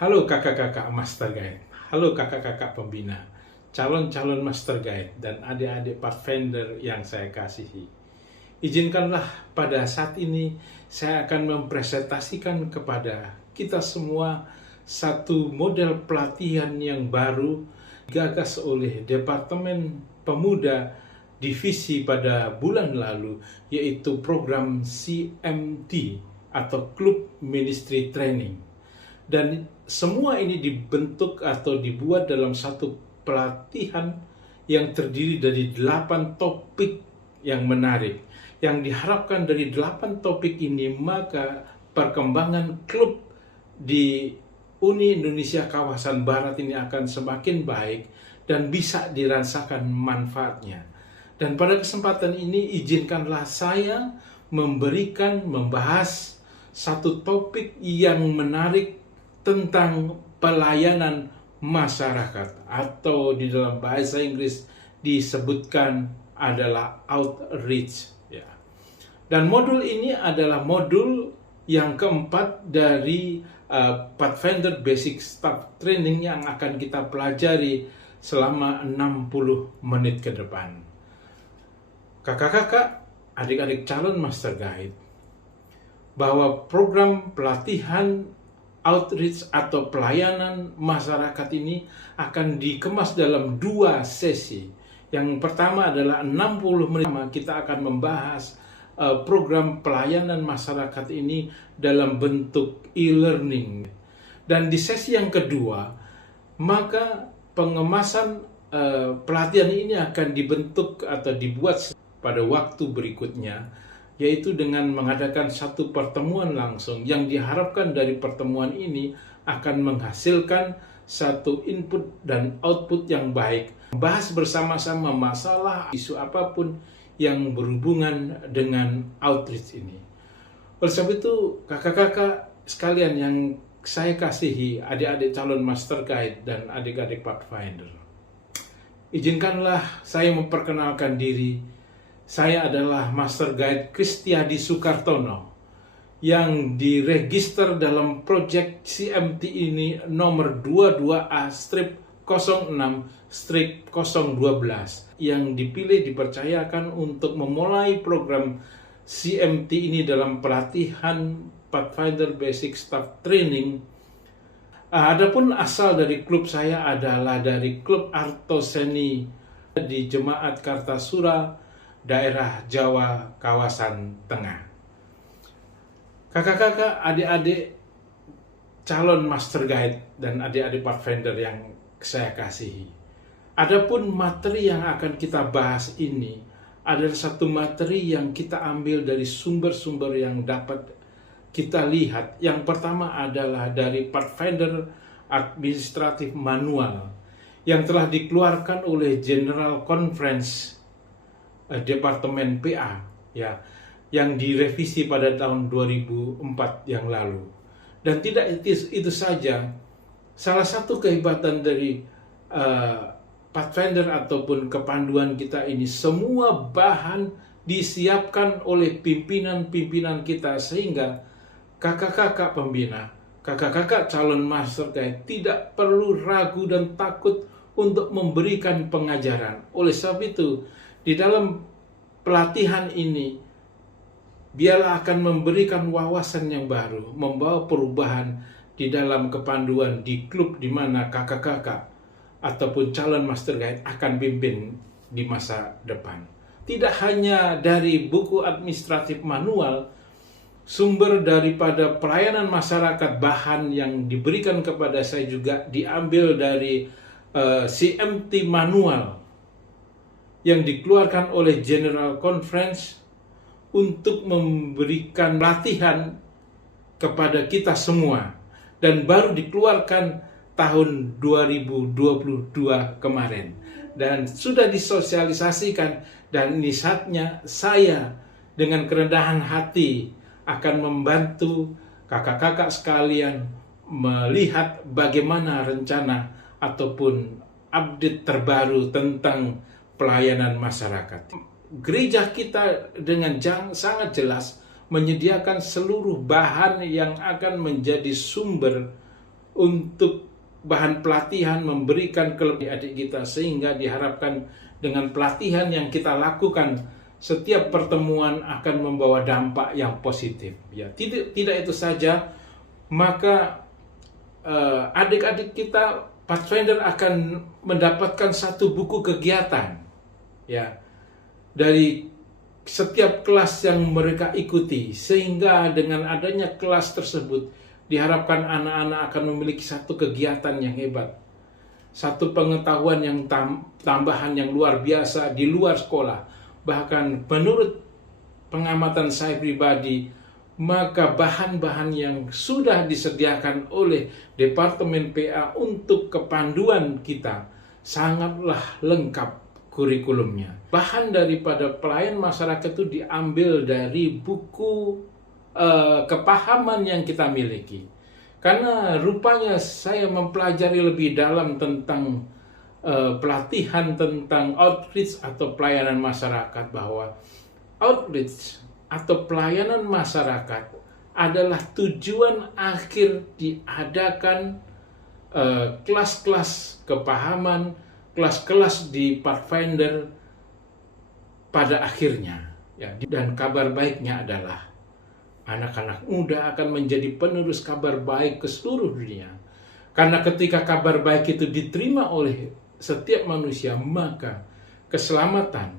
Halo kakak-kakak Master Guide, halo kakak-kakak pembina, calon-calon Master Guide, dan adik-adik Pathfinder yang saya kasihi. Izinkanlah pada saat ini saya akan mempresentasikan kepada kita semua satu model pelatihan yang baru digagas oleh Departemen Pemuda Divisi pada bulan lalu, yaitu program CMT atau Club Ministry Training. Dan semua ini dibentuk atau dibuat dalam satu pelatihan yang terdiri dari 8 topik yang menarik. Yang diharapkan dari 8 topik ini, maka perkembangan klub di Uni Indonesia Kawasan Barat ini akan semakin baik dan bisa dirasakan manfaatnya. Dan pada kesempatan ini izinkanlah saya membahas satu topik yang menarik tentang pelayanan masyarakat, atau di dalam bahasa Inggris disebutkan adalah outreach ya. Dan modul ini adalah modul yang keempat dari Pathfinder Basic Staff Training yang akan kita pelajari selama 60 menit ke depan. Kakak-kakak, adik-adik calon Master Guide, bahwa program pelatihan outreach atau pelayanan masyarakat ini akan dikemas dalam 2 sesi. Yang pertama adalah 60 menit kita akan membahas program pelayanan masyarakat ini dalam bentuk e-learning. Dan di sesi yang kedua, maka pengemasan pelatihan ini akan dibentuk atau dibuat pada waktu berikutnya, yaitu dengan mengadakan satu pertemuan langsung yang diharapkan dari pertemuan ini akan menghasilkan satu input dan output yang baik. Bahas bersama-sama masalah isu apapun yang berhubungan dengan outreach ini. Oleh sebab itu, kakak-kakak sekalian yang saya kasihi, adik-adik calon Master Guide dan adik-adik Pathfinder, izinkanlah saya memperkenalkan diri. Saya adalah Master Guide Kristiadi Sukartono yang diregister dalam proyek CMT ini nomor 22A-06-012 yang dipilih dipercayakan untuk memulai program CMT ini dalam pelatihan Pathfinder Basic Staff Training. Adapun asal dari klub saya adalah dari Klub Artoseni di Jemaat Kartasura, daerah Jawa kawasan tengah. Kakak-kakak, adik-adik calon Master Guide dan adik-adik Pathfinder yang saya kasihi, adapun materi yang akan kita bahas ini adalah satu materi yang kita ambil dari sumber-sumber yang dapat kita lihat. Yang pertama adalah dari Pathfinder Administrative Manual yang telah dikeluarkan oleh General Conference Departemen PA ya, yang direvisi pada tahun 2004 yang lalu. Dan tidak itu saja, salah satu kehebatan dari Pathfinder ataupun kepanduan kita ini, semua bahan disiapkan oleh pimpinan-pimpinan kita, sehingga kakak-kakak pembina, kakak-kakak calon Master Guide tidak perlu ragu dan takut untuk memberikan pengajaran. Oleh sebab itu, di dalam pelatihan ini, biarlah akan memberikan wawasan yang baru, membawa perubahan di dalam kepanduan di klub di mana kakak-kakak ataupun calon Master Guide akan pimpin di masa depan. Tidak hanya dari buku administratif manual, sumber daripada pelayanan masyarakat, bahan yang diberikan kepada saya juga diambil dari CMT manual yang dikeluarkan oleh General Conference untuk memberikan pelatihan kepada kita semua, dan baru dikeluarkan tahun 2022 kemarin dan sudah disosialisasikan. Dan ini saatnya saya dengan kerendahan hati akan membantu kakak-kakak sekalian melihat bagaimana rencana ataupun update terbaru tentang pelayanan masyarakat. Gereja kita dengan sangat jelas menyediakan seluruh bahan yang akan menjadi sumber untuk bahan pelatihan, memberikan ke adik kita, sehingga diharapkan dengan pelatihan yang kita lakukan setiap pertemuan akan membawa dampak yang positif. Ya, tidak itu saja, maka adik-adik kita Pathfinder akan mendapatkan satu buku kegiatan, ya, dari setiap kelas yang mereka ikuti, sehingga dengan adanya kelas tersebut diharapkan anak-anak akan memiliki satu kegiatan yang hebat, satu pengetahuan yang tambahan yang luar biasa di luar sekolah. Bahkan menurut pengamatan saya pribadi, maka bahan-bahan yang sudah disediakan oleh Departemen PA untuk kepanduan kita sangatlah lengkap kurikulumnya. Bahan daripada pelayan masyarakat itu diambil dari buku kepahaman yang kita miliki. Karena rupanya saya mempelajari lebih dalam tentang pelatihan tentang outreach atau pelayanan masyarakat, bahwa outreach atau pelayanan masyarakat adalah tujuan akhir diadakan kelas-kelas kepahaman, kelas-kelas di Pathfinder pada akhirnya. Ya, dan kabar baiknya adalah anak-anak muda akan menjadi penerus kabar baik ke seluruh dunia. Karena ketika kabar baik itu diterima oleh setiap manusia, maka keselamatan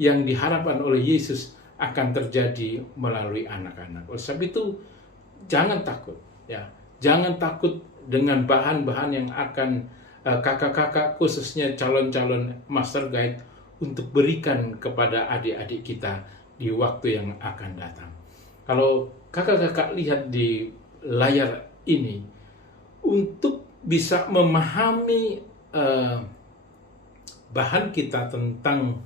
yang diharapkan oleh Yesus akan terjadi melalui anak-anak. Oleh sebab itu, jangan takut, ya, jangan takut dengan bahan-bahan yang akan kakak-kakak, khususnya calon-calon master guide, untuk berikan kepada adik-adik kita di waktu yang akan datang. Kalau kakak-kakak lihat di layar ini, untuk bisa memahami bahan kita tentang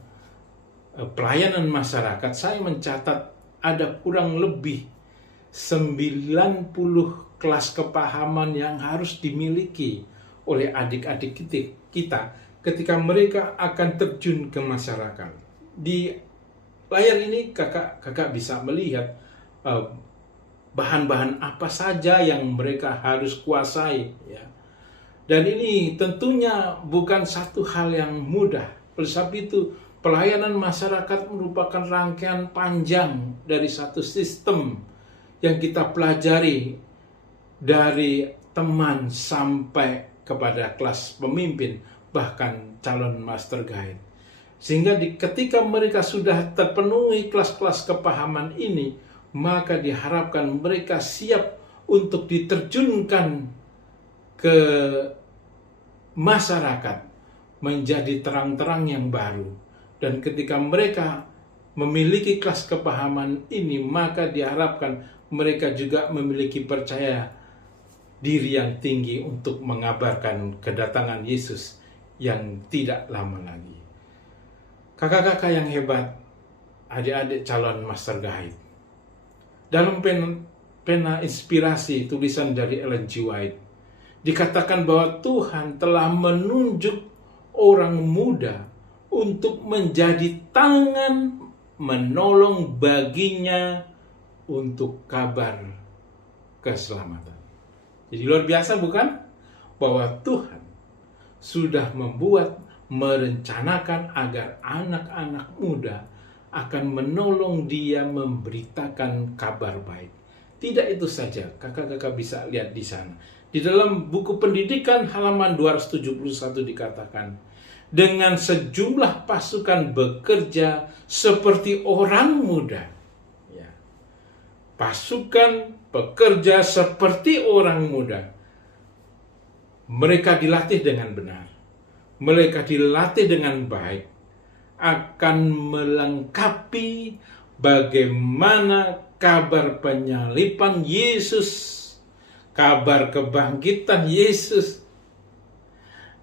pelayanan masyarakat, saya mencatat ada kurang lebih 90 kelas kepahaman yang harus dimiliki oleh adik-adik kita ketika mereka akan terjun ke masyarakat. Di layar ini kakak bisa melihat bahan-bahan apa saja yang mereka harus kuasai, ya. Dan ini tentunya bukan satu hal yang mudah. Oleh sebab itu, pelayanan masyarakat merupakan rangkaian panjang dari satu sistem yang kita pelajari dari teman sampai kepada kelas pemimpin, bahkan calon master guide. Sehingga ketika mereka sudah terpenuhi kelas-kelas kepahaman ini, maka diharapkan mereka siap untuk diterjunkan ke masyarakat menjadi terang-terang yang baru. Dan ketika mereka memiliki kelas kepahaman ini, maka diharapkan mereka juga memiliki percaya diri yang tinggi untuk mengabarkan kedatangan Yesus yang tidak lama lagi. Kakak-kakak yang hebat, adik-adik calon master guide, dalam pena inspirasi tulisan dari Ellen G. White, dikatakan bahwa Tuhan telah menunjuk orang muda untuk menjadi tangan menolong baginya untuk kabar keselamatan. Jadi luar biasa, bukan? Bahwa Tuhan sudah merencanakan agar anak-anak muda akan menolong dia memberitakan kabar baik. Tidak itu saja, kakak-kakak bisa lihat di sana. Di dalam buku pendidikan halaman 271 dikatakan, dengan sejumlah pasukan bekerja seperti orang muda. Ya. Pasukan bekerja seperti orang muda. Mereka dilatih dengan benar. Mereka dilatih dengan baik, akan melengkapi bagaimana kabar penyaliban Yesus, kabar kebangkitan Yesus,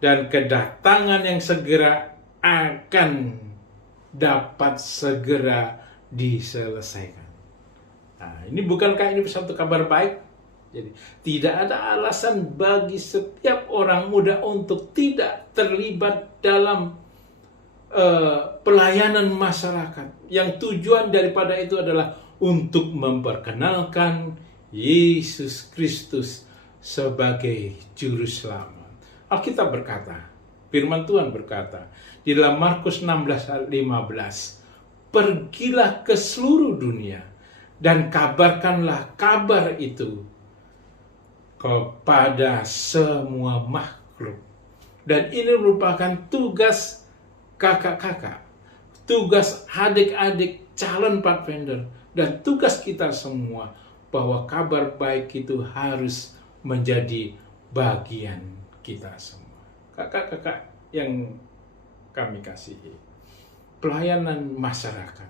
dan kedatangan yang segera akan dapat segera diselesaikan. Nah, ini bukankah ini satu kabar baik? Jadi, tidak ada alasan bagi setiap orang muda untuk tidak terlibat dalam pelayanan masyarakat, yang tujuan daripada itu adalah untuk memperkenalkan Yesus Kristus sebagai juru selamat. Alkitab berkata, firman Tuhan berkata, di dalam Markus 16 ayat 15, pergilah ke seluruh dunia dan kabarkanlah kabar itu kepada semua makhluk. Dan ini merupakan tugas kakak-kakak, tugas adik-adik calon Pathfinder, dan tugas kita semua, bahwa kabar baik itu harus menjadi bagian kita semua. Kakak-kakak yang kami kasihi, pelayanan masyarakat.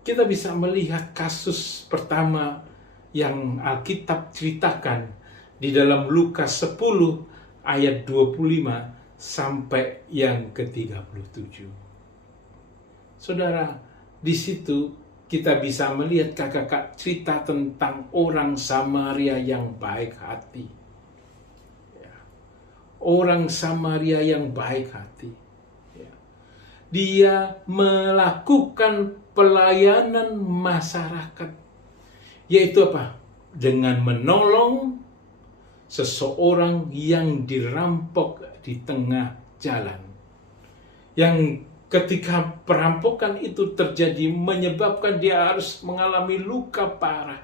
Kita bisa melihat kasus pertama yang Alkitab ceritakan di dalam Lukas 10 ayat 25 sampai yang ke-37. Saudara, di situ kita bisa melihat kakak-kakak cerita tentang orang Samaria yang baik hati. Ya. Orang Samaria yang baik hati. Ya. Dia melakukan pelayanan masyarakat. Yaitu apa? Dengan menolong seseorang yang dirampok di tengah jalan. Yang ketika perampokan itu terjadi menyebabkan dia harus mengalami luka parah.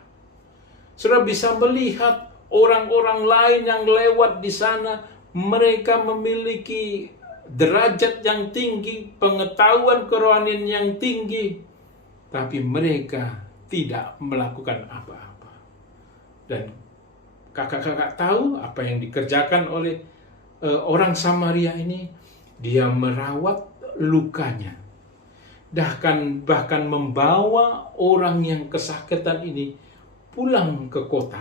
Saudara bisa melihat orang-orang lain yang lewat di sana, mereka memiliki derajat yang tinggi, pengetahuan kerohanian yang tinggi, tapi mereka tidak melakukan apa-apa. Dan kakak-kakak tahu apa yang dikerjakan oleh orang Samaria ini. Dia merawat lukanya, bahkan membawa orang yang kesakitan ini pulang ke kota.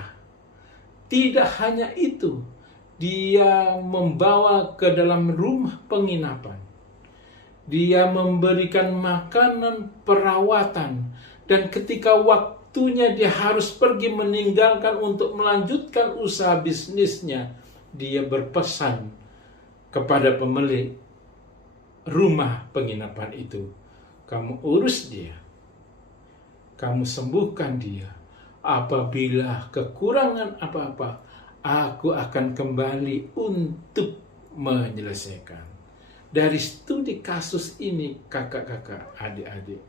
Tidak hanya itu, dia membawa ke dalam rumah penginapan. Dia memberikan makanan, perawatan, dan ketika waktunya dia harus pergi meninggalkan untuk melanjutkan usaha bisnisnya, dia berpesan kepada pemilik rumah penginapan itu, kamu urus dia, kamu sembuhkan dia. Apabila kekurangan apa-apa, aku akan kembali untuk menyelesaikan. Dari studi kasus ini, kakak-kakak, adik-adik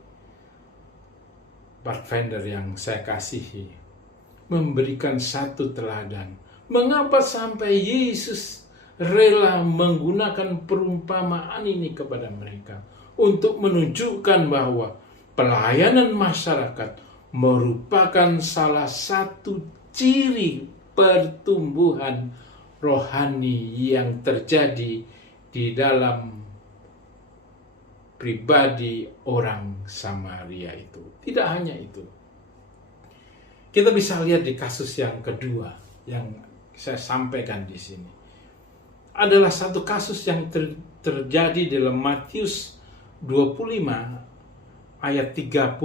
Pathfinder yang saya kasihi, memberikan satu teladan. Mengapa sampai Yesus rela menggunakan perumpamaan ini kepada mereka untuk menunjukkan bahwa pelayanan masyarakat merupakan salah satu ciri pertumbuhan rohani yang terjadi di dalam pribadi orang Samaria itu. Tidak hanya itu, kita bisa lihat di kasus yang kedua yang saya sampaikan di sini. Adalah satu kasus yang terjadi dalam Matius 25 ayat 31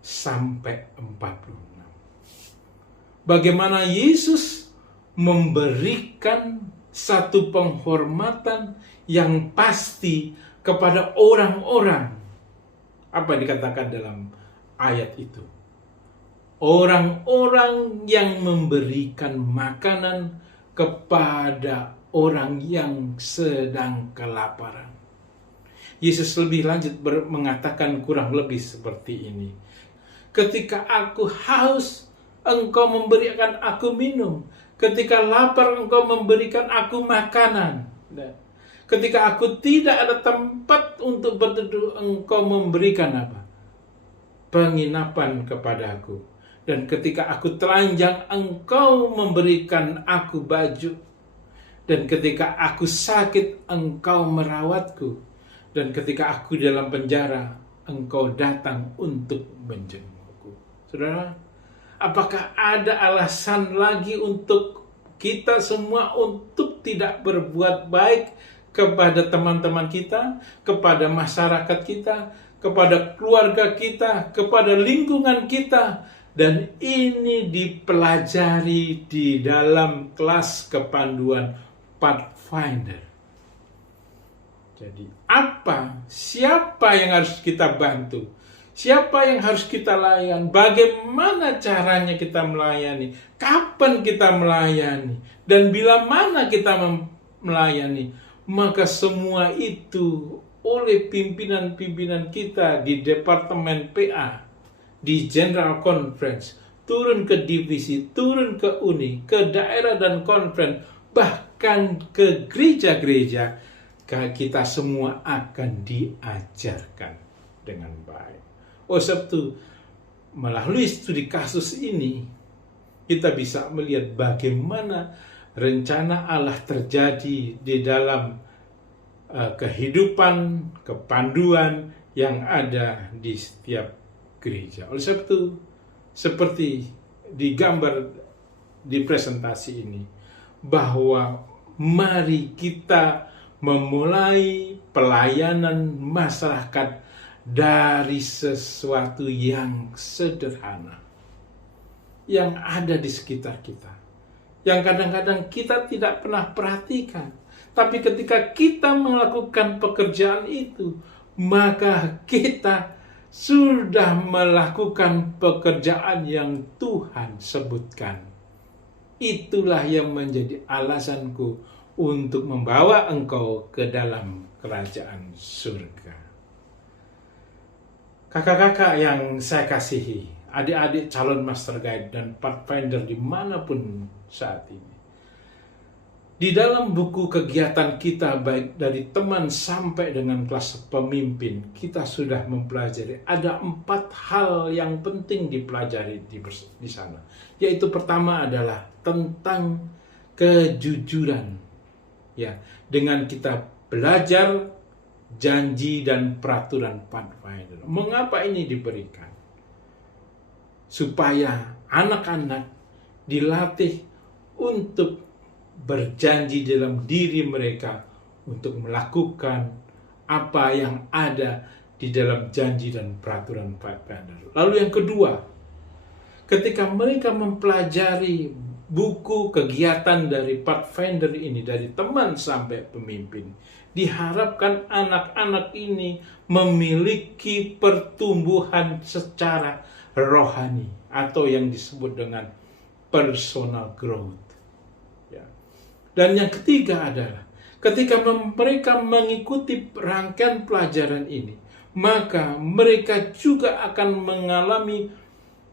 sampai 46. Bagaimana Yesus memberikan satu penghormatan yang pasti kepada orang-orang. Apa yang dikatakan dalam ayat itu? Orang-orang yang memberikan makanan kepada orang yang sedang kelaparan. Yesus lebih lanjut mengatakan kurang lebih seperti ini. Ketika aku haus, engkau memberikan aku minum. Ketika lapar, engkau memberikan aku makanan. Ketika aku tidak ada tempat untuk berteduh, engkau memberikan apa? Penginapan kepadaku. Dan ketika aku telanjang, engkau memberikan aku baju. Dan ketika aku sakit, engkau merawatku. Dan ketika aku dalam penjara, engkau datang untuk menjengukku. Saudara, apakah ada alasan lagi untuk kita semua untuk tidak berbuat baik kepada teman-teman kita, kepada masyarakat kita, kepada keluarga kita, kepada lingkungan kita? Dan ini dipelajari di dalam kelas kepanduan Pathfinder. Jadi siapa yang harus kita bantu? Siapa yang harus kita layani? Bagaimana caranya kita melayani? Kapan kita melayani? Dan bila mana kita melayani? Maka semua itu oleh pimpinan-pimpinan kita di Departemen PA, di General Conference, turun ke divisi, turun ke uni, ke daerah dan conference, bahkan ke gereja-gereja, kita semua akan diajarkan dengan baik. Sebab itu, melalui studi kasus ini, kita bisa melihat bagaimana rencana Allah terjadi di dalam kehidupan, kepanduan yang ada di setiap gereja. Oleh sebab itu, seperti digambar di presentasi ini, bahwa mari kita memulai pelayanan masyarakat dari sesuatu yang sederhana yang ada di sekitar kita, yang kadang-kadang kita tidak pernah perhatikan. Tapi ketika kita melakukan pekerjaan itu, maka kita sudah melakukan pekerjaan yang Tuhan sebutkan. Itulah yang menjadi alasanku untuk membawa engkau ke dalam kerajaan surga. Kakak-kakak yang saya kasihi, adik-adik calon master guide dan pathfinder dimanapun saat ini, di dalam buku kegiatan kita, baik dari teman sampai dengan kelas pemimpin, kita sudah mempelajari ada 4 hal yang penting dipelajari di sana. Yaitu pertama adalah tentang kejujuran. Ya, dengan kita belajar janji dan peraturan pathfinder. Mengapa ini diberikan? Supaya anak-anak dilatih untuk berjanji dalam diri mereka untuk melakukan apa yang ada di dalam janji dan peraturan pathfinder. Lalu yang kedua, ketika mereka mempelajari buku kegiatan dari pathfinder ini, dari teman sampai pemimpin, diharapkan anak-anak ini memiliki pertumbuhan secara rohani atau yang disebut dengan personal growth. Ya. Dan yang ketiga adalah ketika mereka mengikuti rangkaian pelajaran ini, maka mereka juga akan mengalami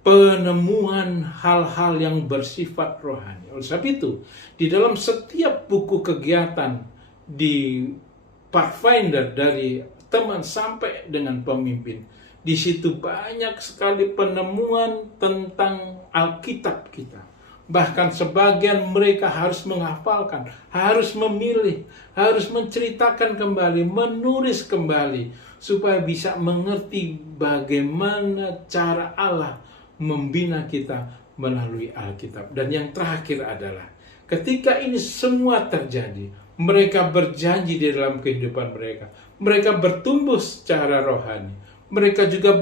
penemuan hal-hal yang bersifat rohani. Oleh sebab itu, di dalam setiap buku kegiatan di Pathfinder dari teman sampai dengan pemimpin, di situ banyak sekali penemuan tentang Alkitab kita. Bahkan sebagian mereka harus menghafalkan, harus memilih, harus menceritakan kembali, menulis kembali, supaya bisa mengerti bagaimana cara Allah membina kita melalui Alkitab. Dan yang terakhir adalah, ketika ini semua terjadi, mereka berjanji di dalam kehidupan mereka. Mereka bertumbuh secara rohani. Mereka juga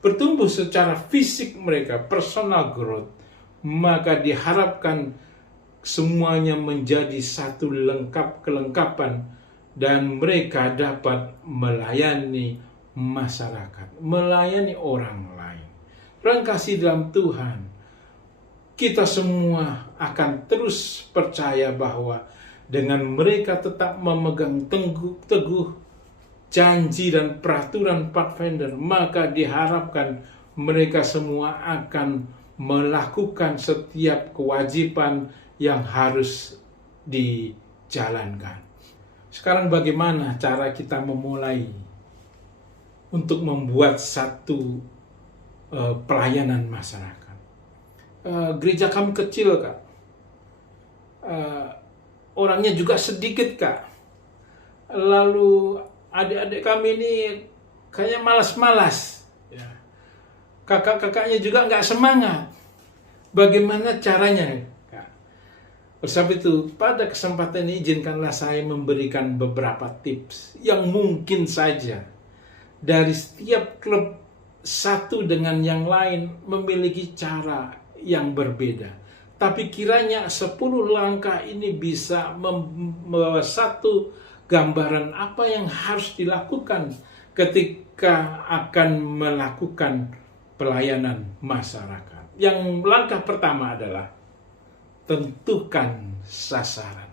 bertumbuh secara fisik mereka, personal growth. Maka diharapkan semuanya menjadi satu kelengkapan dan mereka dapat melayani masyarakat, melayani orang lain. Orang kasih dalam Tuhan, kita semua akan terus percaya bahwa dengan mereka tetap memegang teguh janji dan peraturan pathfinder, maka diharapkan mereka semua akan melakukan setiap kewajiban yang harus dijalankan. Sekarang bagaimana cara kita memulai untuk membuat satu pelayanan masyarakat? Gereja kami kecil, Kak. Orangnya juga sedikit, Kak. Lalu adik-adik kami ini kayaknya malas-malas. Ya. Kakak-kakaknya juga nggak semangat. Bagaimana caranya, Kak? Oleh sebab itu, pada kesempatan ini izinkanlah saya memberikan beberapa tips yang mungkin saja dari setiap klub satu dengan yang lain memiliki cara yang berbeda. Tapi kiranya 10 langkah ini bisa membawa satu gambaran apa yang harus dilakukan ketika akan melakukan pelayanan masyarakat. Yang langkah pertama adalah tentukan sasaran.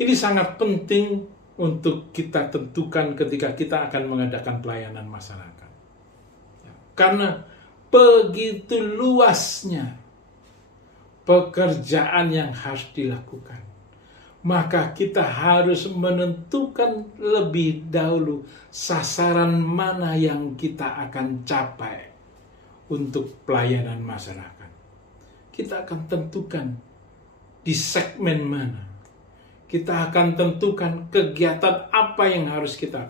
Ini sangat penting untuk kita tentukan ketika kita akan mengadakan pelayanan masyarakat. Karena begitu luasnya pekerjaan yang harus dilakukan, maka kita harus menentukan lebih dahulu sasaran mana yang kita akan capai untuk pelayanan masyarakat. Kita akan tentukan di segmen mana. Kita akan tentukan kegiatan apa yang harus kita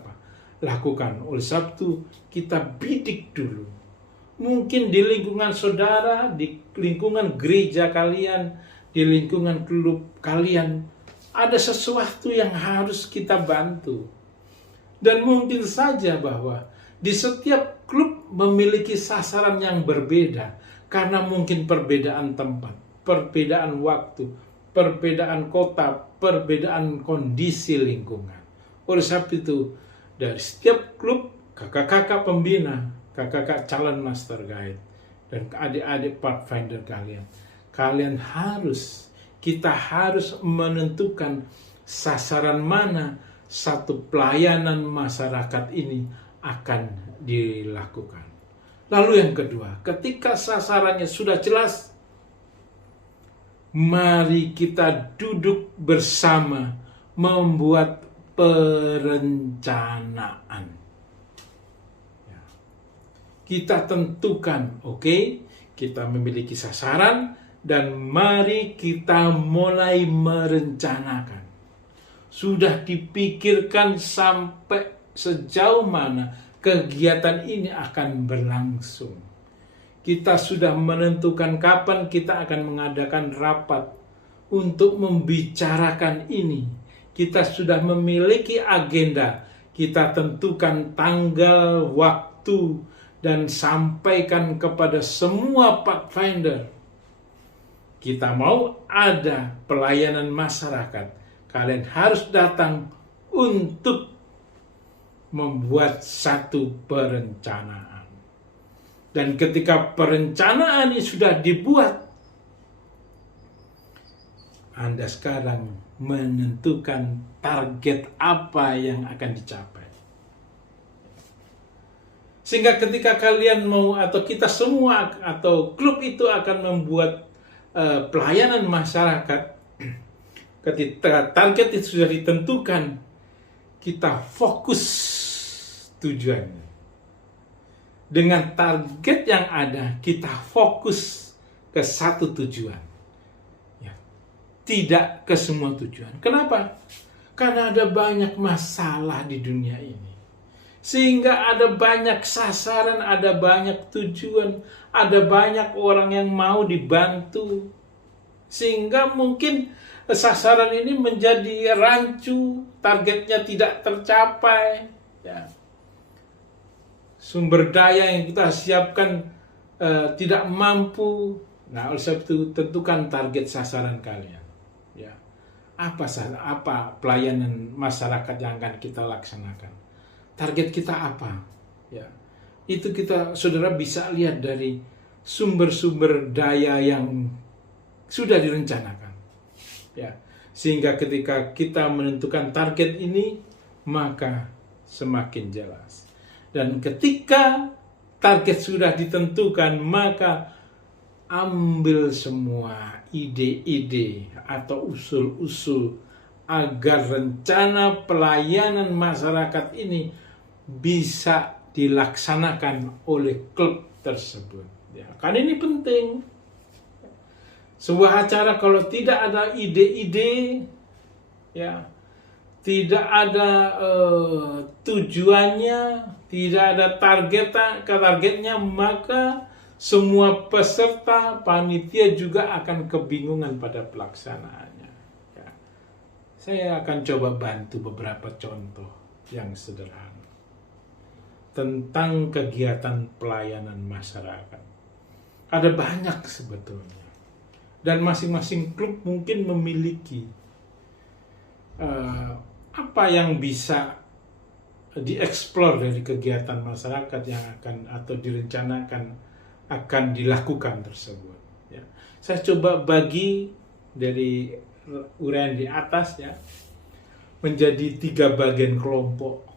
lakukan. Oleh sebab itu, kita bidik dulu. Mungkin di lingkungan saudara, di lingkungan gereja kalian, di lingkungan klub kalian, ada sesuatu yang harus kita bantu. Dan mungkin saja bahwa di setiap klub memiliki sasaran yang berbeda, karena mungkin perbedaan tempat, perbedaan waktu, perbedaan kota, perbedaan kondisi lingkungan. Oleh sebab itu, dari setiap klub, kakak-kakak pembina, kakak-kakak calon master guide, dan adik-adik pathfinder kalian kita harus menentukan sasaran mana satu pelayanan masyarakat ini akan dilakukan. Lalu yang kedua, ketika sasarannya sudah jelas, mari kita duduk bersama membuat perencanaan. Kita tentukan, kita memiliki sasaran, dan mari kita mulai merencanakan. Sudah dipikirkan sampai sejauh mana kegiatan ini akan berlangsung. Kita sudah menentukan kapan kita akan mengadakan rapat untuk membicarakan ini. Kita sudah memiliki agenda. Kita tentukan tanggal, waktu, dan sampaikan kepada semua pathfinder. Kita mau ada pelayanan masyarakat. Kalian harus datang untuk membuat satu perencanaan. Dan ketika perencanaan ini sudah dibuat, Anda sekarang menentukan target apa yang akan dicapai. Sehingga ketika kalian mau, atau kita semua, atau klub itu akan membuat pelayanan masyarakat, ketika target itu sudah ditentukan, kita fokus tujuannya. Dengan target yang ada, kita fokus ke satu tujuan. Ya. Tidak ke semua tujuan. Kenapa? Karena ada banyak masalah di dunia ini. Sehingga ada banyak sasaran, ada banyak tujuan, ada banyak orang yang mau dibantu. Sehingga mungkin sasaran ini menjadi rancu, targetnya tidak tercapai. Ya. Sumber daya yang kita siapkan tidak mampu. Nah, oleh sebab itu tentukan target sasaran kalian. Ya. Apa pelayanan masyarakat yang akan kita laksanakan? Target kita apa? Ya. Itu saudara bisa lihat dari sumber-sumber daya yang sudah direncanakan. Ya. Sehingga ketika kita menentukan target ini, maka semakin jelas. Dan ketika target sudah ditentukan, maka ambil semua ide-ide atau usul-usul agar rencana pelayanan masyarakat ini bisa dilaksanakan oleh klub tersebut. Ya, kan ini penting. Sebuah acara kalau tidak ada ide-ide, ya, tidak ada tujuannya, tidak ada targetnya, maka semua peserta panitia juga akan kebingungan pada pelaksanaannya. Ya. Saya akan coba bantu beberapa contoh yang sederhana tentang kegiatan pelayanan masyarakat. Ada banyak sebetulnya, dan masing-masing klub mungkin memiliki apa yang bisa dieksplor dari kegiatan masyarakat yang akan atau direncanakan akan dilakukan tersebut. Ya. Saya coba bagi dari uraian di atas ya menjadi 3 bagian kelompok,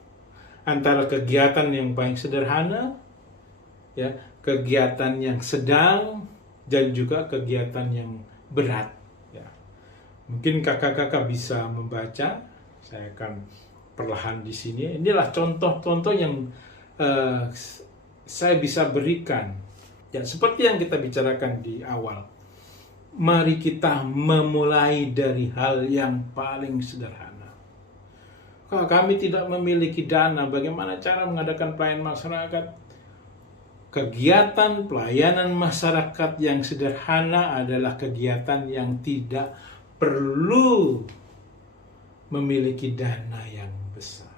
antara kegiatan yang paling sederhana, ya, kegiatan yang sedang, dan juga kegiatan yang berat. Ya. Mungkin kakak-kakak bisa membaca. Saya akan perlahan di sini. Inilah contoh-contoh yang saya bisa berikan. Ya, seperti yang kita bicarakan di awal. Mari kita memulai dari hal yang paling sederhana. Kalau kami tidak memiliki dana, bagaimana cara mengadakan pelayanan masyarakat? Kegiatan pelayanan masyarakat yang sederhana adalah kegiatan yang tidak perlu memiliki dana yang besar.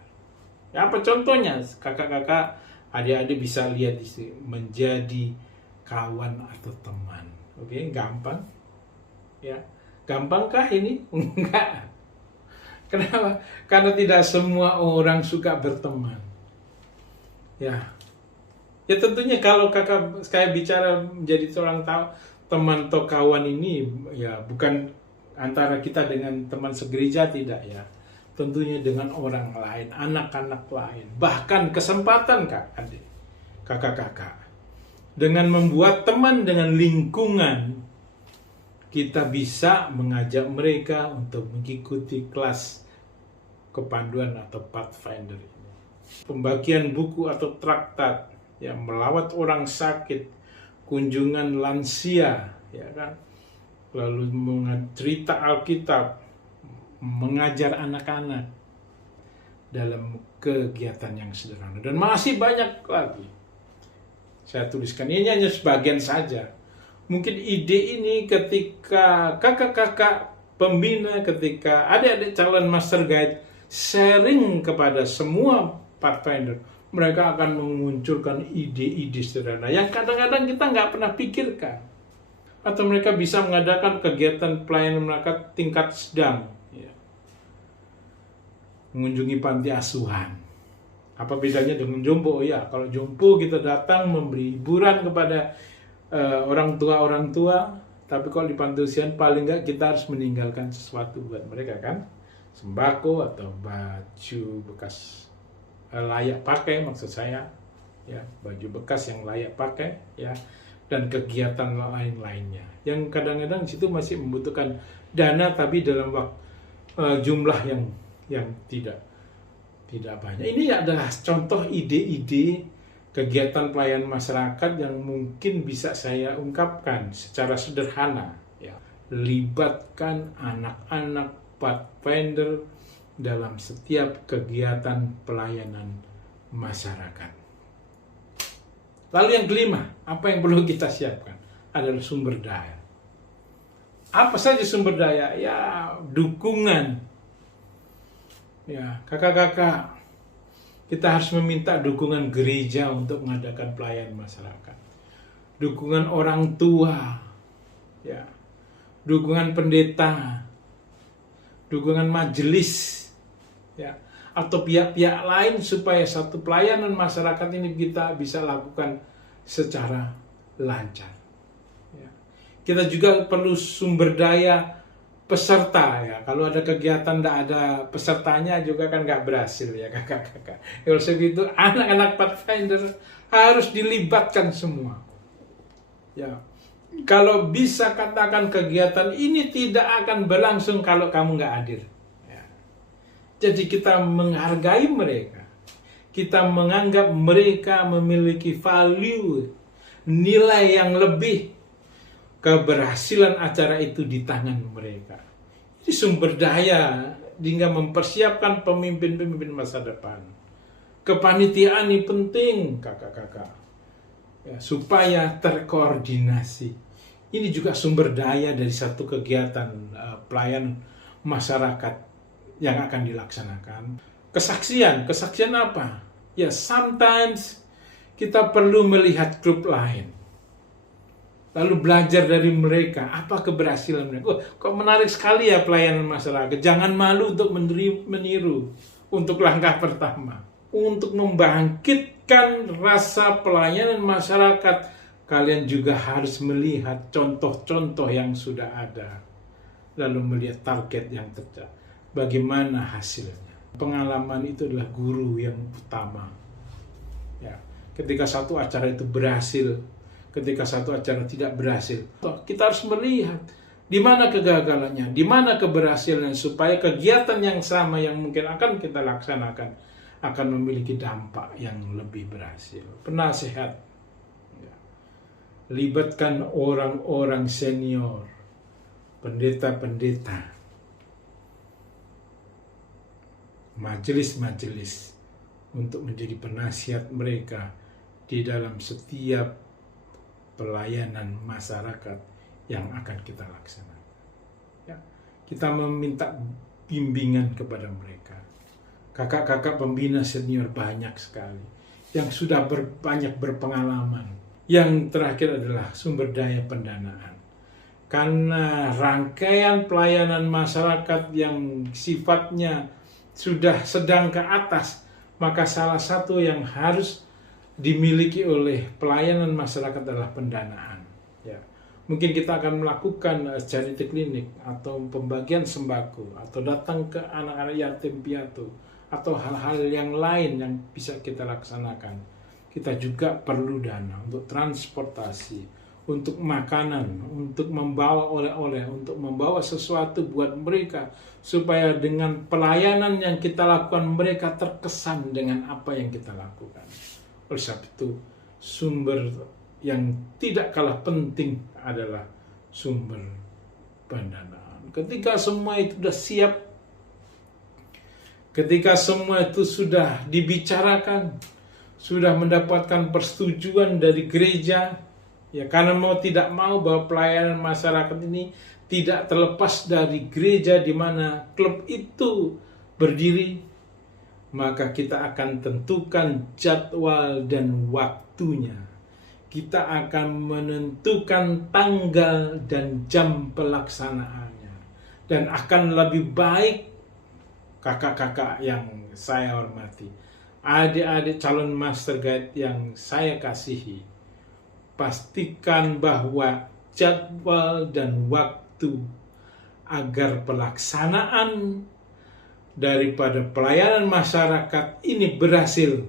Ya, apa contohnya? Kakak-kakak, adik-adik bisa lihat di sini, menjadi kawan atau teman. Oke, gampang. Ya. Gampangkah ini? Enggak. Kenapa? Karena tidak semua orang suka berteman. Ya. Ya tentunya kalau kakak saya bicara menjadi seorang teman atau kawan ini, ya bukan antara kita dengan teman segereja, tidak ya. Tentunya dengan orang lain, anak-anak lain. Bahkan kesempatan kakak-kakak. Dengan membuat teman dengan lingkungan, kita bisa mengajak mereka untuk mengikuti kelas kepanduan atau pathfinder ini. Pembagian buku atau traktat, ya, melawat orang sakit, kunjungan lansia, ya kan, lalu cerita Alkitab, mengajar anak-anak dalam kegiatan yang sederhana, dan masih banyak lagi. Saya tuliskan ini hanya sebagian saja. Mungkin ide ini ketika kakak-kakak pembina, ketika adik-adik calon master guide sharing kepada semua pathfinder, mereka akan memunculkan ide-ide sederhana yang kadang-kadang kita nggak pernah pikirkan. Atau mereka bisa mengadakan kegiatan pelayanan masyarakat tingkat sedang, ya. Mengunjungi panti asuhan. Apa bedanya dengan jompo? Ya, kalau jompo kita datang memberi hiburan kepada orang tua, tapi kalau di panti asuhan paling nggak kita harus meninggalkan sesuatu buat mereka kan, sembako atau baju bekas layak pakai, maksud saya, ya, baju bekas yang layak pakai, ya, dan kegiatan lain-lainnya. Yang kadang-kadang di situ masih membutuhkan dana, tapi dalam jumlah yang tidak banyak. Ini adalah contoh ide-ide kegiatan pelayanan masyarakat yang mungkin bisa saya ungkapkan secara sederhana. Ya. Libatkan anak-anak pathfinder dalam setiap kegiatan pelayanan masyarakat. Lalu yang kelima, apa yang perlu kita siapkan? Adalah sumber daya. Apa saja sumber daya? Ya, dukungan. Ya, kakak-kakak, kita harus meminta dukungan gereja untuk mengadakan pelayanan masyarakat. Dukungan orang tua, ya, dukungan pendeta, dukungan majelis, ya, atau pihak-pihak lain supaya satu pelayanan masyarakat ini kita bisa lakukan secara lancar. Ya. Kita juga perlu sumber daya peserta, ya. Kalau ada kegiatan tidak ada pesertanya juga kan nggak berhasil ya kakak-kakak. Kalau segitu anak-anak pathfinder harus dilibatkan semua. Ya, kalau bisa katakan kegiatan ini tidak akan berlangsung kalau kamu nggak hadir. Ya. Jadi kita menghargai mereka, kita menganggap mereka memiliki value, nilai yang lebih. Keberhasilan acara itu di tangan mereka. Ini sumber daya hingga mempersiapkan pemimpin-pemimpin masa depan. Kepanitiaan ini penting, kakak-kakak, ya, supaya terkoordinasi. Ini juga sumber daya dari satu kegiatan pelayanan masyarakat yang akan dilaksanakan. Kesaksian apa? Ya, sometimes kita perlu melihat grup lain. Lalu belajar dari mereka, apa keberhasilan mereka. Oh, kok menarik sekali ya pelayanan masyarakat. Jangan malu untuk meniru untuk langkah pertama. untuk membangkitkan rasa pelayanan masyarakat, kalian juga harus melihat contoh-contoh yang sudah ada, lalu melihat target yang tercapai, bagaimana hasilnya. Pengalaman itu adalah guru yang utama. Ya, ketika satu acara itu berhasil, ketika satu acara tidak berhasil, kita harus melihat di mana kegagalannya, di mana keberhasilannya, supaya kegiatan yang sama yang mungkin akan kita laksanakan akan memiliki dampak yang lebih berhasil. Penasehat, ya, libatkan orang-orang senior, pendeta-pendeta, majelis-majelis, untuk menjadi penasihat mereka di dalam setiap pelayanan masyarakat yang akan kita laksanakan. Ya, kita meminta bimbingan kepada mereka. Kakak-kakak pembina senior banyak sekali yang sudah banyak berpengalaman. Yang terakhir adalah sumber daya pendanaan. Karena rangkaian pelayanan masyarakat yang sifatnya sudah sedang ke atas, maka salah satu yang harus dimiliki oleh pelayanan masyarakat adalah pendanaan. Ya. Mungkin kita akan melakukan charity clinic atau pembagian sembako atau datang ke anak-anak yatim piatu atau hal-hal yang lain yang bisa kita laksanakan. Kita juga perlu dana untuk transportasi, untuk makanan, untuk membawa oleh-oleh, untuk membawa sesuatu buat mereka, supaya dengan pelayanan yang kita lakukan mereka terkesan dengan apa yang kita lakukan. Oleh sebab itu, sumber yang tidak kalah penting adalah sumber pendanaan. Ketika semua itu sudah siap, ketika semua itu sudah dibicarakan, sudah mendapatkan persetujuan dari gereja, ya, karena mau tidak mau bahwa pelayanan masyarakat ini tidak terlepas dari gereja di mana klub itu berdiri, maka kita akan tentukan jadwal dan waktunya. Kita akan menentukan tanggal dan jam pelaksanaannya. Dan akan lebih baik, kakak-kakak yang saya hormati, adik-adik calon master guide yang saya kasihi, pastikan bahwa jadwal dan waktu agar pelaksanaan daripada pelayanan masyarakat ini berhasil,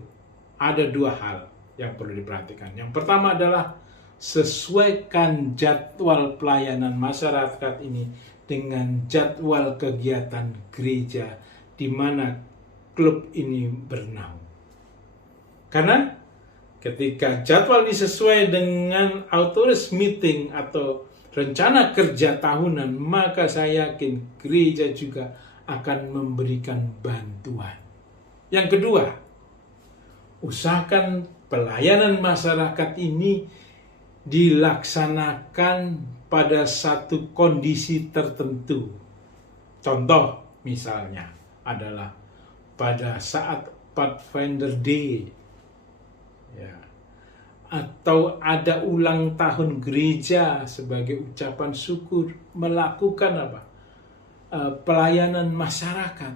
ada dua hal yang perlu diperhatikan. Yang pertama adalah sesuaikan jadwal pelayanan masyarakat ini dengan jadwal kegiatan gereja di mana klub ini bernaung. Karena ketika jadwal ini sesuai dengan authorized meeting atau rencana kerja tahunan, maka saya yakin gereja juga akan memberikan bantuan. Yang kedua, usahakan pelayanan masyarakat ini dilaksanakan pada satu kondisi tertentu. Contoh misalnya adalah pada saat Pathfinder Day, ya, atau ada ulang tahun gereja sebagai ucapan syukur, melakukan apa? Pelayanan masyarakat.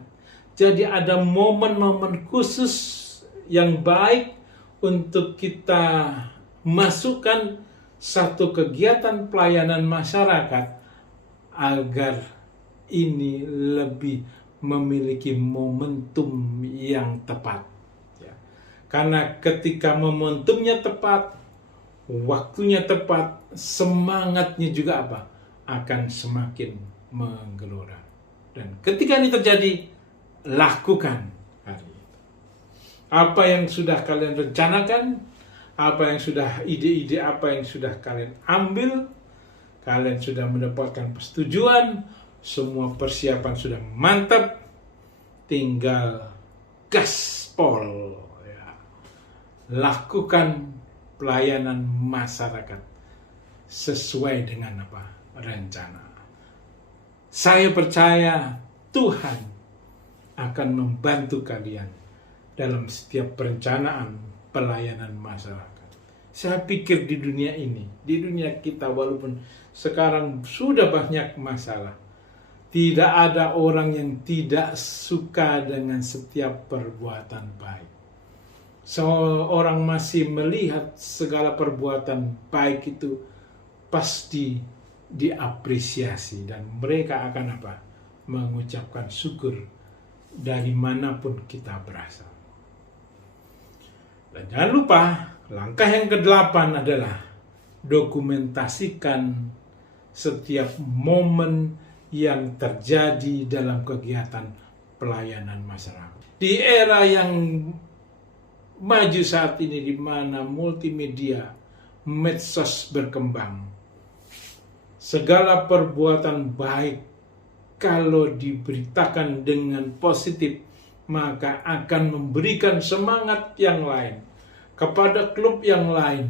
Jadi ada momen-momen khusus yang baik untuk kita masukkan satu kegiatan pelayanan masyarakat agar ini lebih memiliki momentum yang tepat. Ya. Karena ketika momentumnya tepat, waktunya tepat, semangatnya juga apa? Akan semakin menggelora. Dan ketika ini terjadi, lakukan hari itu. Apa yang sudah kalian rencanakan, apa yang sudah ide-ide apa yang sudah kalian ambil, kalian sudah mendapatkan persetujuan, semua persiapan sudah mantap, tinggal gaspol, ya. Lakukan pelayanan masyarakat sesuai dengan apa? Rencana. Saya percaya Tuhan akan membantu kalian dalam setiap perencanaan pelayanan masyarakat. Saya pikir di dunia ini, di dunia kita, walaupun sekarang sudah banyak masalah, tidak ada orang yang tidak suka dengan setiap perbuatan baik. seorang masih melihat segala perbuatan baik itu pasti diapresiasi, dan mereka akan apa? Mengucapkan syukur dari manapun kita berasal. Dan jangan lupa, langkah yang ke-8 adalah dokumentasikan setiap momen yang terjadi dalam kegiatan pelayanan masyarakat. Di era yang maju saat ini, di mana multimedia, medsos berkembang, segala perbuatan baik kalau diberitakan dengan positif, maka akan memberikan semangat yang lain kepada klub yang lain,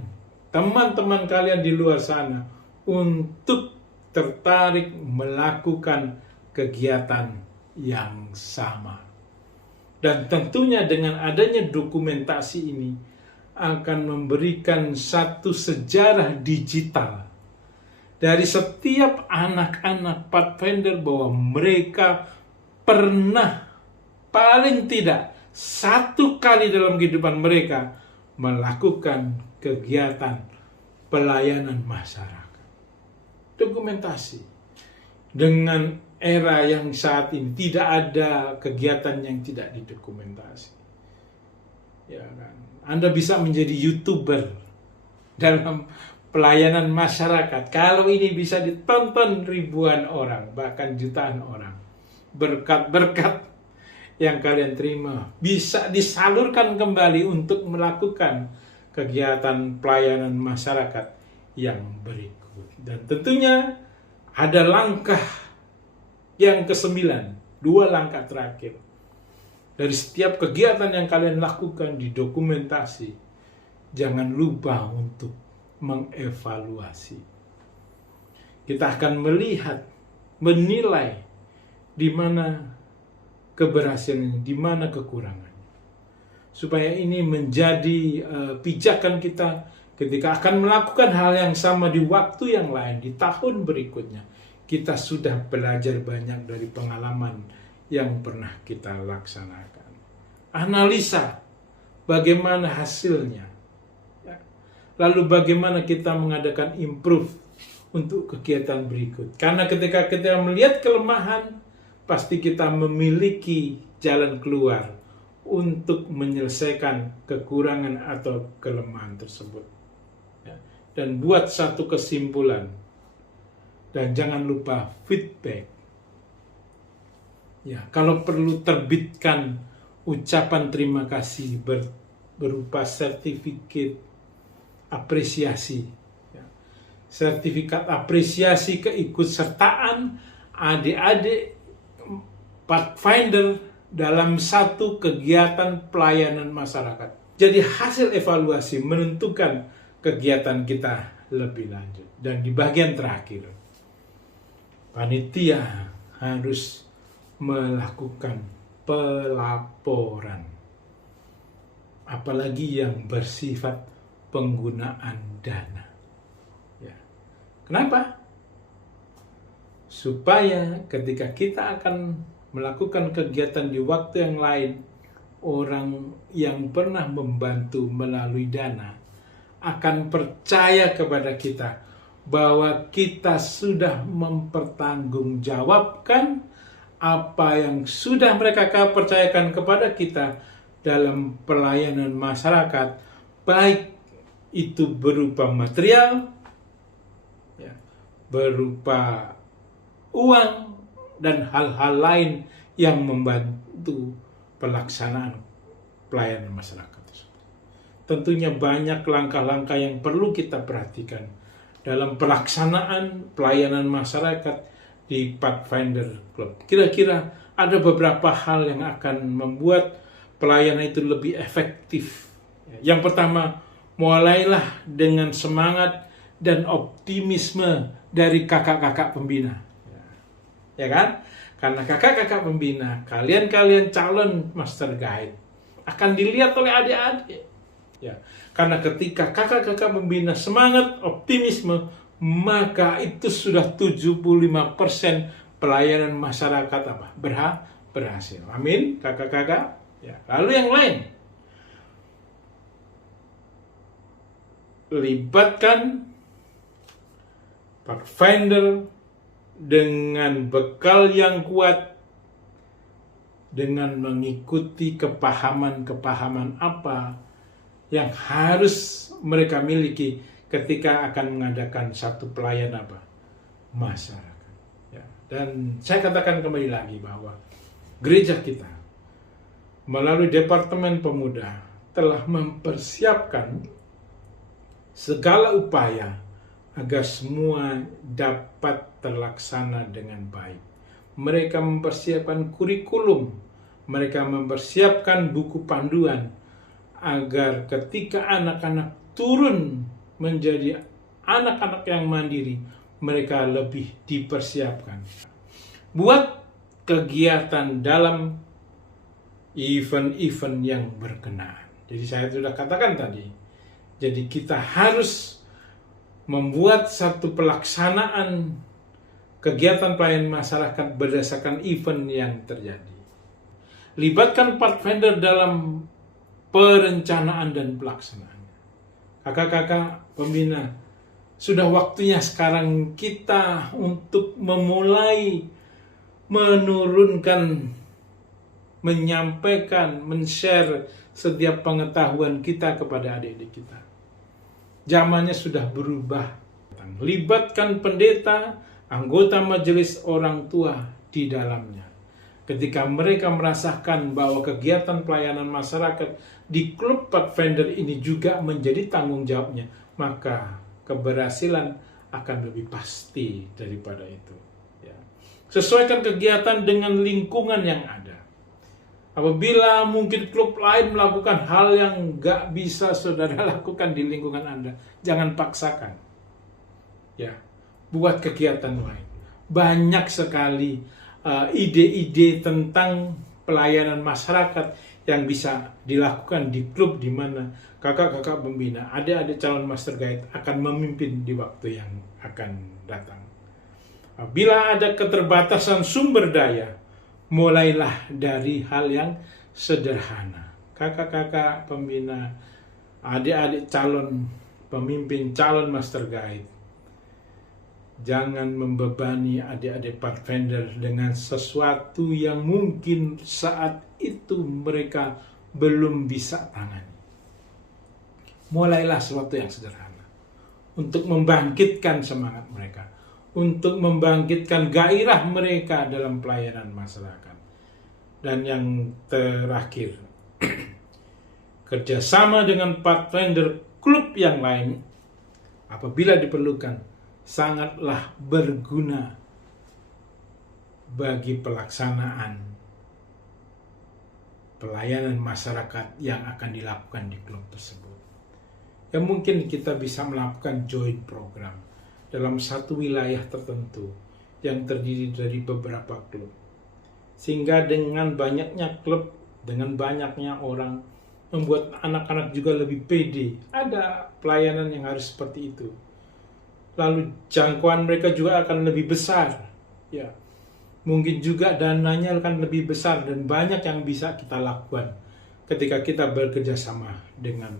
teman-teman kalian di luar sana, untuk tertarik melakukan kegiatan yang sama. Dan tentunya dengan adanya dokumentasi ini akan memberikan satu sejarah digital dari setiap anak-anak Pathfinder, bahwa mereka pernah paling tidak satu kali dalam kehidupan mereka melakukan kegiatan pelayanan masyarakat. Dokumentasi. Dengan era yang saat ini tidak ada kegiatan yang tidak didokumentasi. Ya kan? Anda bisa menjadi YouTuber dalam pelayanan masyarakat kalau ini bisa ditonton ribuan orang, bahkan jutaan orang. Berkat-berkat yang kalian terima bisa disalurkan kembali untuk melakukan kegiatan pelayanan masyarakat yang berikut. Dan tentunya ada langkah yang ke-9, 2 langkah terakhir. Dari setiap kegiatan yang kalian lakukan didokumentasi, jangan lupa untuk mengevaluasi. Kita akan melihat, menilai di mana keberhasilan, di mana kekurangan, supaya ini menjadi pijakan kita ketika akan melakukan hal yang sama di waktu yang lain, di tahun berikutnya. Kita sudah belajar banyak dari pengalaman yang pernah kita laksanakan. Analisa bagaimana hasilnya, lalu bagaimana kita mengadakan improve untuk kegiatan berikut. Karena ketika kita melihat kelemahan, pasti kita memiliki jalan keluar untuk menyelesaikan kekurangan atau kelemahan tersebut. Dan buat satu kesimpulan. Dan jangan lupa feedback. Ya, kalau perlu terbitkan ucapan terima kasih berupa sertifikat apresiasi. Ya. Sertifikat apresiasi keikutsertaan adik-adik Pathfinder dalam satu kegiatan pelayanan masyarakat. Jadi hasil evaluasi menentukan kegiatan kita lebih lanjut. Dan di bagian terakhir, panitia harus melakukan pelaporan, apalagi yang bersifat penggunaan dana. Ya. Kenapa? Supaya ketika kita akan melakukan kegiatan di waktu yang lain, orang yang pernah membantu melalui dana akan percaya kepada kita bahwa kita sudah mempertanggungjawabkan apa yang sudah mereka percayakan kepada kita dalam pelayanan masyarakat, baik itu berupa material, ya, berupa uang, dan hal-hal lain yang membantu pelaksanaan pelayanan masyarakat tersebut. Tentunya banyak langkah-langkah yang perlu kita perhatikan dalam pelaksanaan pelayanan masyarakat di Pathfinder Club. Kira-kira ada beberapa hal yang akan membuat pelayanan itu lebih efektif. Yang pertama, mulailah dengan semangat dan optimisme dari kakak-kakak pembina. Ya kan? Karena kakak-kakak pembina, kalian calon master guide, akan dilihat oleh adik-adik. Ya. Karena ketika kakak-kakak pembina semangat, optimisme, maka itu sudah 75% pelayanan masyarakat berhasil. Amin, kakak-kakak. Ya. Lalu yang lain, libatkan Pathfinder dengan bekal yang kuat, dengan mengikuti kepahaman-kepahaman apa yang harus mereka miliki ketika akan mengadakan satu pelayanan masyarakat. Ya. Dan saya katakan kembali lagi bahwa gereja kita melalui Departemen Pemuda telah mempersiapkan segala upaya agar semua dapat terlaksana dengan baik. Mereka mempersiapkan kurikulum, mereka mempersiapkan buku panduan, agar ketika anak-anak turun menjadi anak-anak yang mandiri, mereka lebih dipersiapkan. Buat kegiatan dalam event-event yang berkenaan. Jadi saya sudah katakan tadi, jadi kita harus membuat satu pelaksanaan kegiatan pelayanan masyarakat berdasarkan event yang terjadi. Libatkan Pathfinder dalam perencanaan dan pelaksanaan. Kakak-kakak pembina, sudah waktunya sekarang kita untuk memulai menurunkan, menyampaikan, men-share setiap pengetahuan kita kepada adik-adik kita. Zamannya sudah berubah. Libatkan pendeta, anggota majelis orang tua di dalamnya. Ketika mereka merasakan bahwa kegiatan pelayanan masyarakat di klub Pathfinder ini juga menjadi tanggung jawabnya, maka keberhasilan akan lebih pasti daripada itu. Ya. Sesuaikan kegiatan dengan lingkungan yang ada. Apabila mungkin klub lain melakukan hal yang gak bisa saudara lakukan di lingkungan Anda, jangan paksakan. Ya, buat kegiatan lain. Banyak sekali ide-ide tentang pelayanan masyarakat yang bisa dilakukan di klub di mana kakak-kakak pembina, adik-adik calon master guide akan memimpin di waktu yang akan datang. Bila ada keterbatasan sumber daya, mulailah dari hal yang sederhana. Kakak-kakak pembina, adik-adik calon pemimpin, calon master guide, jangan membebani adik-adik Pathfinder dengan sesuatu yang mungkin saat itu mereka belum bisa tangani. Mulailah sesuatu yang sederhana untuk membangkitkan semangat mereka, untuk membangkitkan gairah mereka dalam pelayanan masyarakat. Dan yang terakhir, kerjasama dengan Pathfinder klub yang lain apabila diperlukan sangatlah berguna bagi pelaksanaan pelayanan masyarakat yang akan dilakukan di klub tersebut. Ya mungkin kita bisa melakukan joint program dalam satu wilayah tertentu yang terdiri dari beberapa klub. Sehingga dengan banyaknya klub, dengan banyaknya orang, membuat anak-anak juga lebih pede. Ada pelayanan yang harus seperti itu. Lalu jangkauan mereka juga akan lebih besar. Ya, mungkin juga dananya akan lebih besar dan banyak yang bisa kita lakukan ketika kita bekerja sama dengan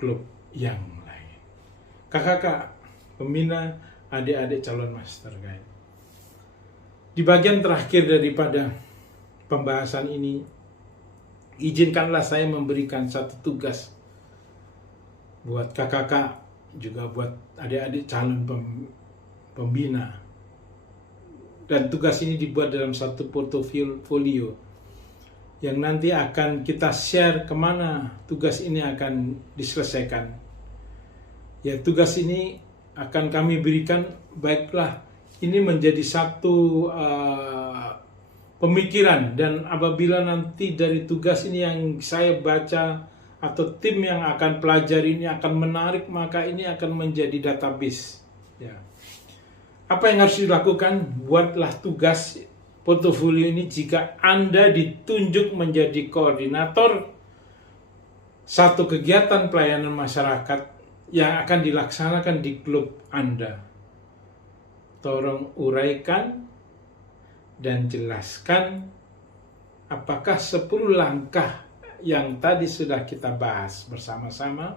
klub yang lain. Kakak-kakak pembina, adik-adik calon master guide. Di bagian terakhir daripada pembahasan ini, izinkanlah saya memberikan satu tugas buat kakak-kakak, juga buat adik-adik calon pembina. Dan tugas ini dibuat dalam satu portofolio yang nanti akan kita share kemana tugas ini akan diselesaikan. Ya, tugas ini akan kami berikan, baiklah ini menjadi satu pemikiran, dan apabila nanti dari tugas ini yang saya baca atau tim yang akan pelajari ini akan menarik, maka ini akan menjadi database. Ya. Apa yang harus dilakukan? Buatlah tugas portofolio ini jika Anda ditunjuk menjadi koordinator satu kegiatan pelayanan masyarakat yang akan dilaksanakan di klub Anda. Tolong uraikan dan jelaskan apakah 10 langkah yang tadi sudah kita bahas bersama-sama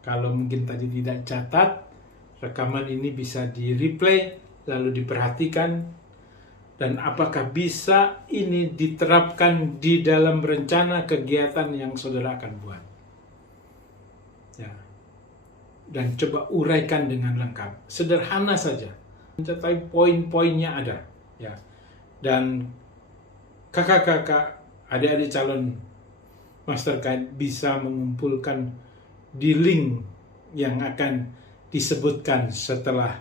Kalau mungkin tadi tidak catat, rekaman ini bisa di-replay, lalu diperhatikan, dan apakah bisa ini diterapkan di dalam rencana kegiatan yang saudara akan buat. Ya. Dan coba uraikan dengan lengkap. Sederhana saja. Mencapai poin-poinnya ada. Ya. Dan kakak-kakak, adik-adik calon Master Guide bisa mengumpulkan di link yang akan disebutkan setelah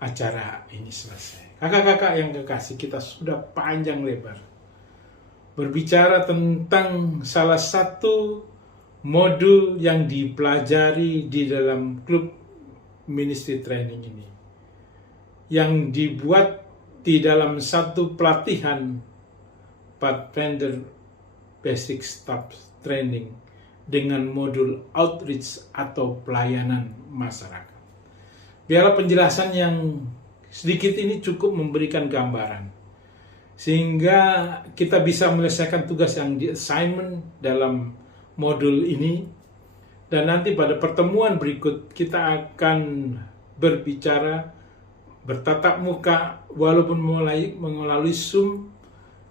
acara ini selesai. Kakak-kakak yang kekasih, kita sudah panjang lebar berbicara tentang salah satu modul yang dipelajari di dalam klub ministry training ini, yang dibuat di dalam satu pelatihan Pathfinder Basic Staff Training dengan modul outreach atau pelayanan masyarakat. Biarlah penjelasan yang sedikit ini cukup memberikan gambaran, sehingga kita bisa menyelesaikan tugas yang di assignment dalam modul ini. Dan nanti pada pertemuan berikut kita akan berbicara, bertatap muka walaupun melalui Zoom,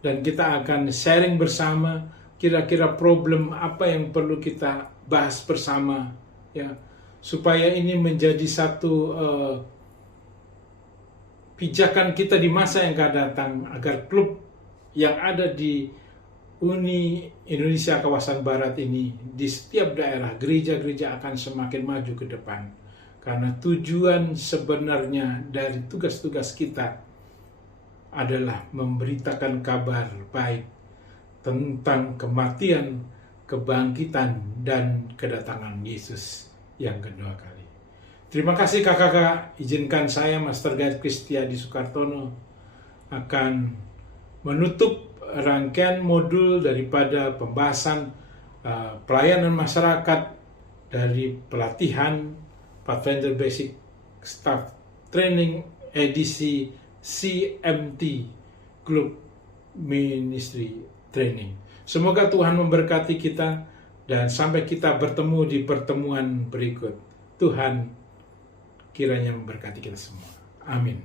dan kita akan sharing bersama kira-kira problem apa yang perlu kita bahas bersama, ya, supaya ini menjadi satu pijakan kita di masa yang akan datang, agar klub yang ada di Uni Indonesia kawasan Barat ini, di setiap daerah, gereja-gereja akan semakin maju ke depan. Karena tujuan sebenarnya dari tugas-tugas kita adalah memberitakan kabar baik tentang kematian, kebangkitan, dan kedatangan Yesus yang kedua kali. Terima kasih kakak-kakak. Izinkan saya, Master Guide Kristiadi Sukartono, akan menutup rangkaian modul daripada pembahasan pelayanan masyarakat dari pelatihan Pathfinder Basic Staff Training edisi CMT Club Ministry Training. Semoga Tuhan memberkati kita, dan sampai kita bertemu di pertemuan berikut. Tuhan kiranya memberkati kita semua. Amin.